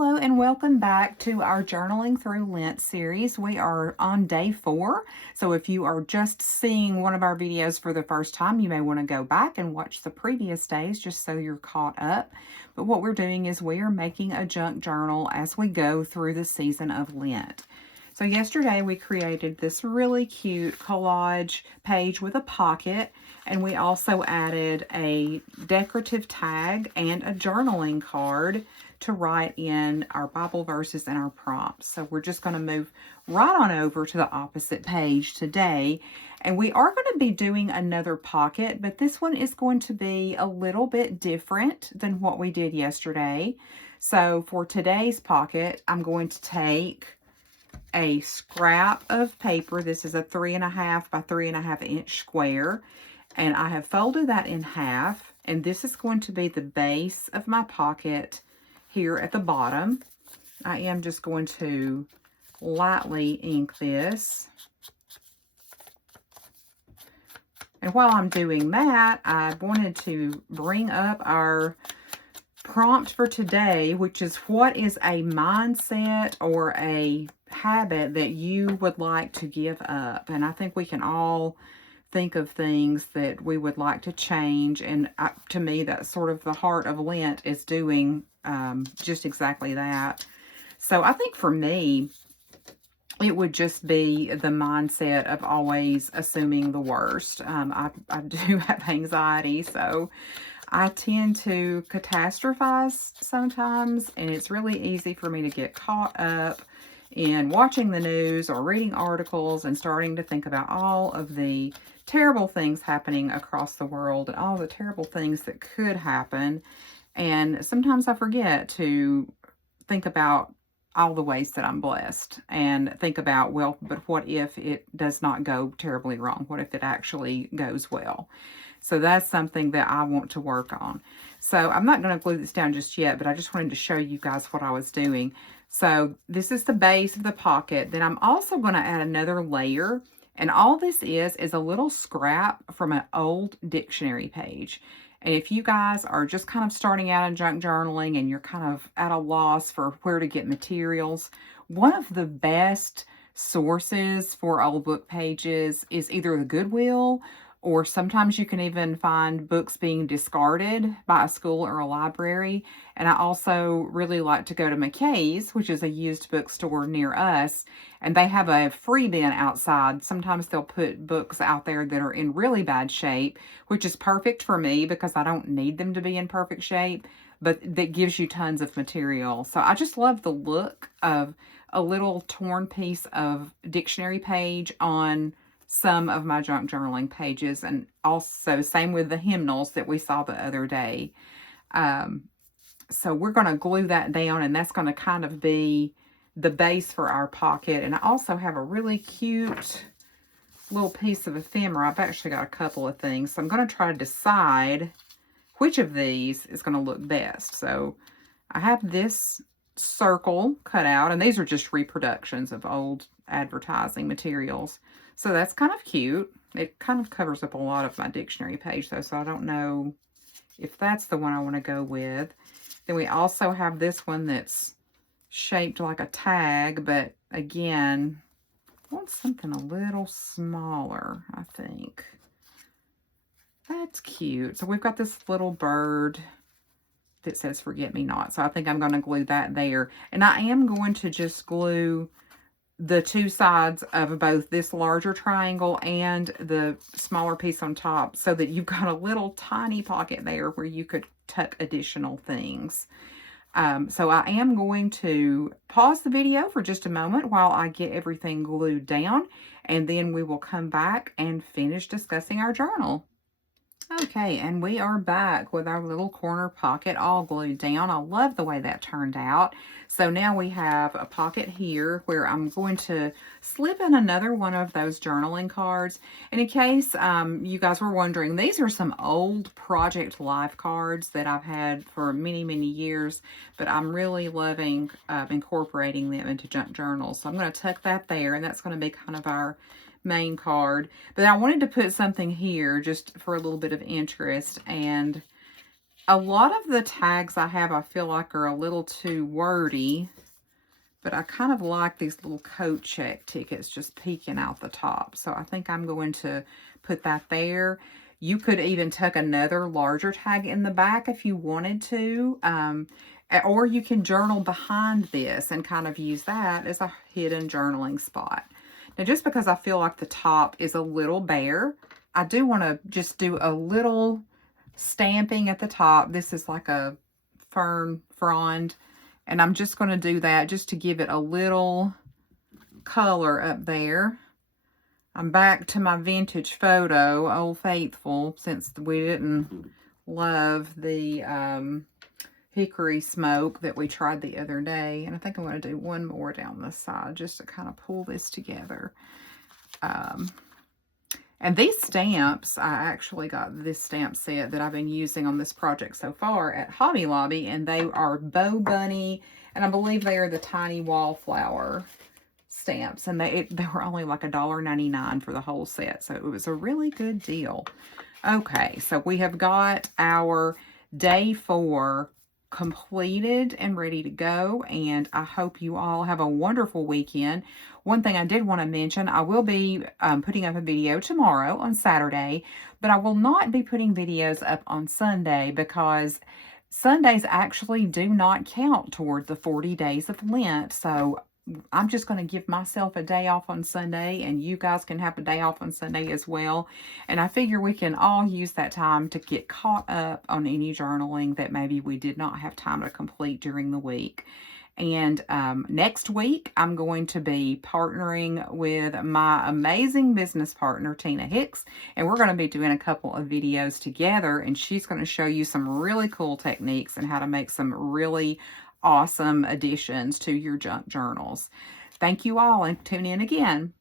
Hello and welcome back to our Journaling Through Lent series. We are on day 4, so if you are just seeing one of our videos for the first time, you may want to go back and watch the previous days just so you're caught up. But what we're doing is we are making a junk journal as we go through the season of Lent. So yesterday we created this really cute collage page with a pocket, and we also added a decorative tag and a journaling card to write in our Bible verses and our prompts. So we're just going to move right on over to the opposite page today. And we are going to be doing another pocket, but this one is going to be a little bit different than what we did yesterday. So for today's pocket, I'm going to take a scrap of paper. This is a 3.5 by 3.5 inch square. And I have folded that in half. And this is going to be the base of my pocket here at the bottom. I am just going to lightly ink this. And while I'm doing that, I wanted to bring up our prompt for today, which is what is a mindset or a habit that you would like to give up? And I think we can all think of things that we would like to change. And to me, that's sort of the heart of Lent, is doing just exactly that. So I think for me, it would just be the mindset of always assuming the worst. I do have anxiety, so I tend to catastrophize sometimes, and it's really easy for me to get caught up in watching the news or reading articles and starting to think about all of the terrible things happening across the world and all the terrible things that could happen. And sometimes I forget to think about all the ways that I'm blessed and think about, well, but what if it does not go terribly wrong? What if it actually goes well? So that's something that I want to work on. So I'm not going to glue this down just yet, but I just wanted to show you guys what I was doing. So this is the base of the pocket. Then I'm also going to add another layer. And all this is a little scrap from an old dictionary page. And if you guys are just kind of starting out in junk journaling and you're kind of at a loss for where to get materials, one of the best sources for old book pages is either the Goodwill, or sometimes you can even find books being discarded by a school or a library. And I also really like to go to McKay's, which is a used bookstore near us, and they have a free bin outside. Sometimes they'll put books out there that are in really bad shape, which is perfect for me because I don't need them to be in perfect shape, but that gives you tons of material. So I just love the look of a little torn piece of dictionary page on some of my junk journaling pages, and also same with the hymnals that we saw the other day. So we're going to glue that down, and that's going to kind of be the base for our pocket. And I also have a really cute little piece of ephemera. I've actually got a couple of things, so I'm going to try to decide which of these is going to look best. So I have this circle cut out, and these are just reproductions of old advertising materials. So that's kind of cute. It kind of covers up a lot of my dictionary page though, so I don't know if that's the one I want to go with. Then we also have this one that's shaped like a tag, but again, I want something a little smaller, I think. That's cute. So we've got this little bird that says forget me not. So I think I'm going to glue that there. And I am going to just glue the two sides of both this larger triangle and the smaller piece on top, so that you've got a little tiny pocket there where you could tuck additional things. So I am going to pause the video for just a moment while I get everything glued down, and then we will come back and finish discussing our journal. Okay, and we are back with our little corner pocket all glued down. I love the way that turned out. So now we have a pocket here where I'm going to slip in another one of those journaling cards. And in case you guys were wondering, these are some old Project Life cards that I've had for many, many years, but I'm really loving incorporating them into junk journals. So I'm going to tuck that there, and that's going to be kind of our main card. But I wanted to put something here just for a little bit of interest, and A lot of the tags I have, I feel like are a little too wordy, but I kind of like these little coat check tickets just peeking out the top. So I think I'm going to put that there. You could even tuck another larger tag in the back if you wanted to. Or you can journal behind this and kind of use that as a hidden journaling spot. Now, just because I feel like the top is a little bare, I do want to just do a little stamping at the top. This is like a fern frond, and I'm just going to do that just to give it a little color up there. I'm back to my vintage photo, Old Faithful, since we didn't love the hickory smoke that we tried the other day. And I think I'm going to do one more down the side just to kind of pull this together. And these stamps, I actually got this stamp set that I've been using on this project so far at Hobby Lobby, and they are Bow Bunny, and I believe they are the tiny wallflower stamps, and they were only like $1.99 for the whole set, so it was a really good deal. Okay, so we have got our day 4 completed and ready to go, and I hope you all have a wonderful weekend. One thing I did want to mention, I will be putting up a video tomorrow on Saturday, but I will not be putting videos up on Sunday because Sundays actually do not count toward the 40 days of Lent. So I'm just going to give myself a day off on Sunday, and you guys can have a day off on Sunday as well. And I figure we can all use that time to get caught up on any journaling that maybe we did not have time to complete during the week. And next week, I'm going to be partnering with my amazing business partner, Tina Hicks, and we're going to be doing a couple of videos together, and she's going to show you some really cool techniques and how to make some really awesome additions to your junk journals. Thank you all, and tune in again.